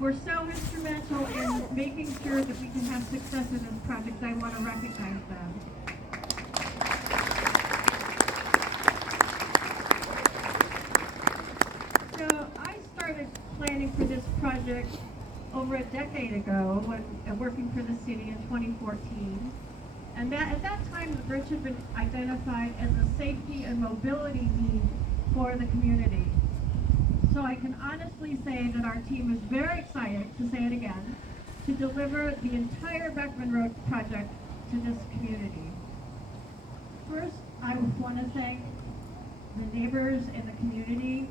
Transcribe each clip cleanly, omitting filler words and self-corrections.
were so instrumental in making sure that we can have success in this project. I want to recognize them. So I started planning for this project over a decade ago when working for the city in 2014. And at that time, the bridge had been identified as a safety and mobility need for the community. So I can honestly say that our team is very excited, to say it again, to deliver the entire Beckman Road project to this community. First, I want to thank the neighbors in the community.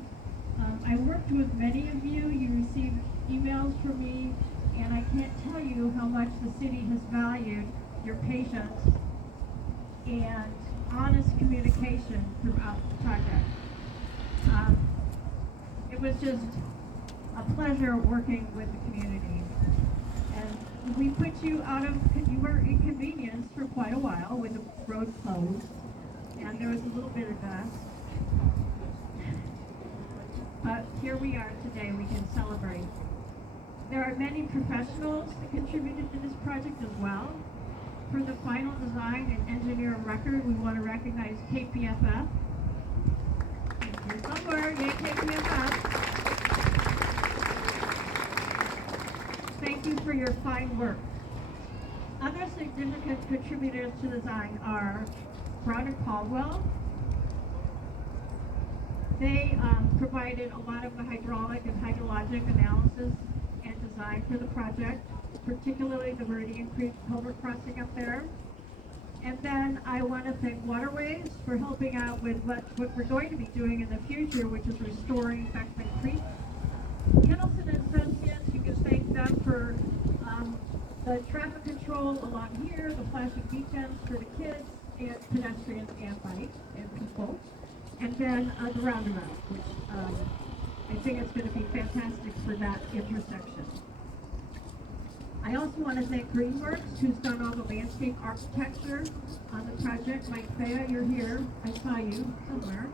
I worked with many of you. You received emails from me, and I can't tell you how much the city has valued your patience and honest communication throughout the project. It was just a pleasure working with the community. And we put you you were inconvenienced for quite a while with the road closed, and there was a little bit of dust. But here we are today, we can celebrate. There are many professionals that contributed to this project as well. For the final design and engineer of record, we want to recognize KPFF. Here somewhere, yay KPFF. Thank you for your fine work. Other significant contributors to the design are Brown and Caldwell. They provided a lot of the hydraulic and hydrologic analysis and design for the project, particularly the Meridian Creek culvert crossing up there. And then I want to thank Waterways for helping out with what we're going to be doing in the future, which is restoring Beckman Creek. Kettleson and Associates, you can thank them for the traffic control along here, the flashing beacons for the kids, and pedestrians and bikes and people. And then the roundabout, which I think it's going to be fantastic for that intersection. I also want to thank Greenworks, who's done all the landscape architecture on the project. Mike Fea, you're here. I saw you somewhere.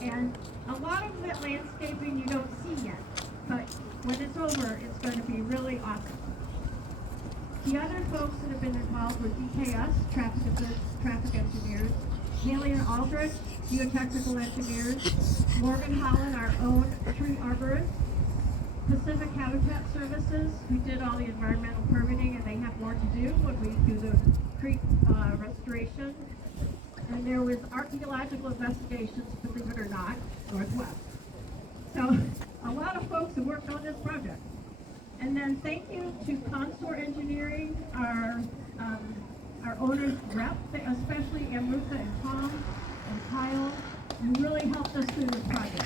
And a lot of that landscaping you don't see yet, but when it's over, it's going to be really awesome. The other folks that have been involved were DKS, traffic engineers, Haley and Aldrich, geotechnical engineers, Morgan Holland, our own tree arborist, Pacific Habitat Services, who did all the environmental permitting, and they have more to do when we do the creek restoration. And there was archaeological investigations, believe it or not, Northwest. So a lot of folks who worked on this project. And then thank you to Consor Engineering, our owners rep, especially Amrutha and Tom and Kyle, who really helped us through this project.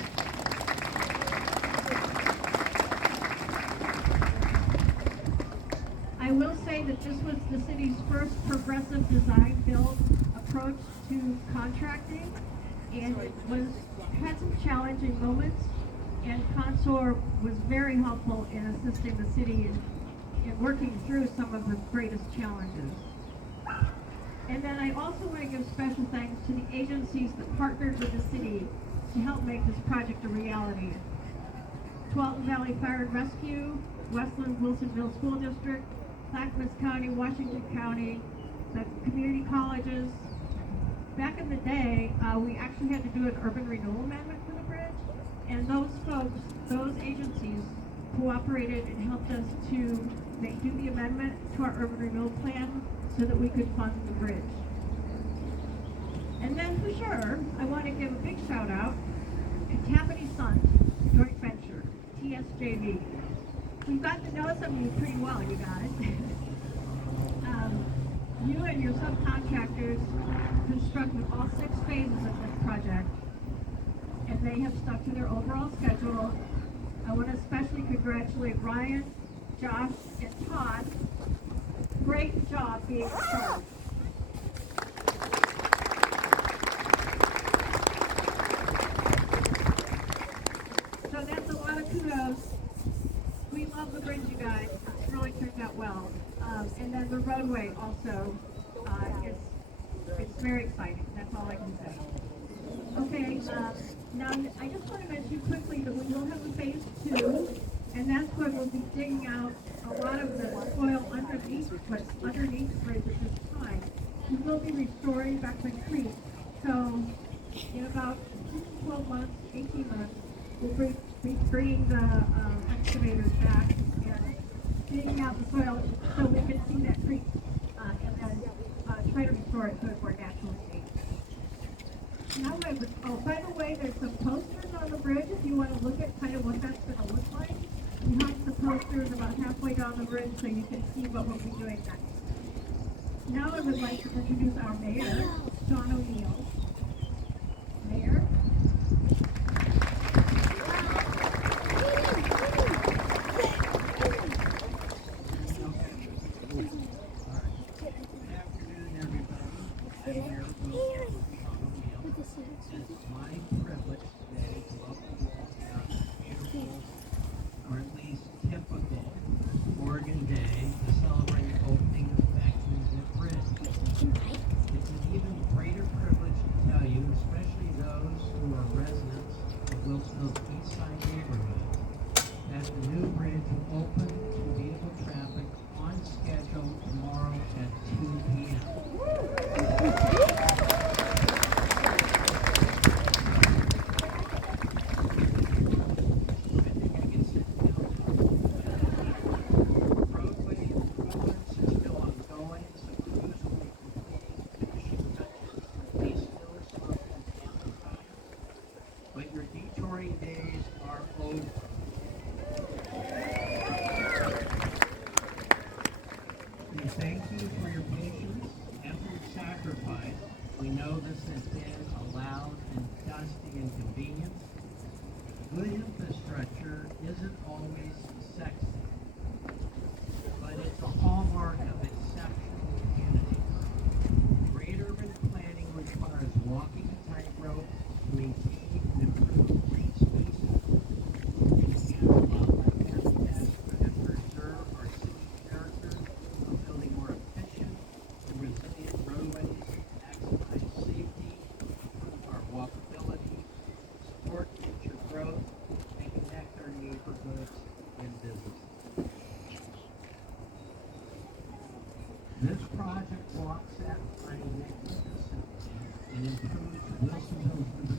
I will say that this was the city's first progressive design build approach to contracting, and it had some challenging moments, and Consor was very helpful in assisting the city in working through some of the greatest challenges. And then I also want to give special thanks to the agencies that partnered with the city to help make this project a reality. Tualatin Valley Fire and Rescue, Westland Wilsonville School District, Clackamas County, Washington County, the community colleges. Back in the day, we actually had to do an urban renewal amendment for the bridge, and those folks, those agencies cooperated and helped us to do the amendment to our urban renewal plan so that we could fund the bridge. And then for sure, I want to give a big shout out to Tammany Sons Joint Venture, TSJV. We've got to know some of you pretty well, you guys. You and your subcontractors constructed all 6 phases of this project, and they have stuck to their overall schedule. I want to especially congratulate Ryan, Josh, and Todd. Great job being in charge. So that's a lot of kudos. We love the bridge, you guys. It's really turned out well. And then the roadway also, it's very exciting. That's all I can say. Okay, now I just want to mention quickly that we will have a phase 2, And that's where we'll be digging out a lot of the soil what's underneath the bridge at this time. We will be restoring Beckman Creek. So in about 12 months, 18 months, we'll be bringing the excavators back and digging out the soil so we can see that creek and then try to restore it to a more natural state. Now, by the way, there's some posters on the bridge if you want to look at kind of what that's going to look like. We hung the posters about halfway down the bridge so you can see what we'll be doing next. Now I would like to introduce our mayor, Sean O'Neill. Mayor? It's my privilege today to welcome you all to our beautiful, or at least typical, Oregon Day to celebrate the opening of Beckman Bridge. It's an even greater privilege to tell you, especially those who are residents of Wilsonville's East Side neighborhood, that the new bridge will open to vehicle traffic on schedule tomorrow at 2 p.m. But your detouring days are over. We thank you for your patience and for your sacrifice. We know this has been a loud and dusty inconvenience. Good infrastructure isn't always sexy, but it's a hallmark of exceptional communities. Great urban planning requires walking a tightrope to maintain and improve green spaces, and wildlife habitats that preserve our city's character of building more efficient and resilient roadways, maximize safety, improve our walkability, support future growth, and connect our neighborhoods and businesses. This project walks that line magnificently and improves Wilsonville's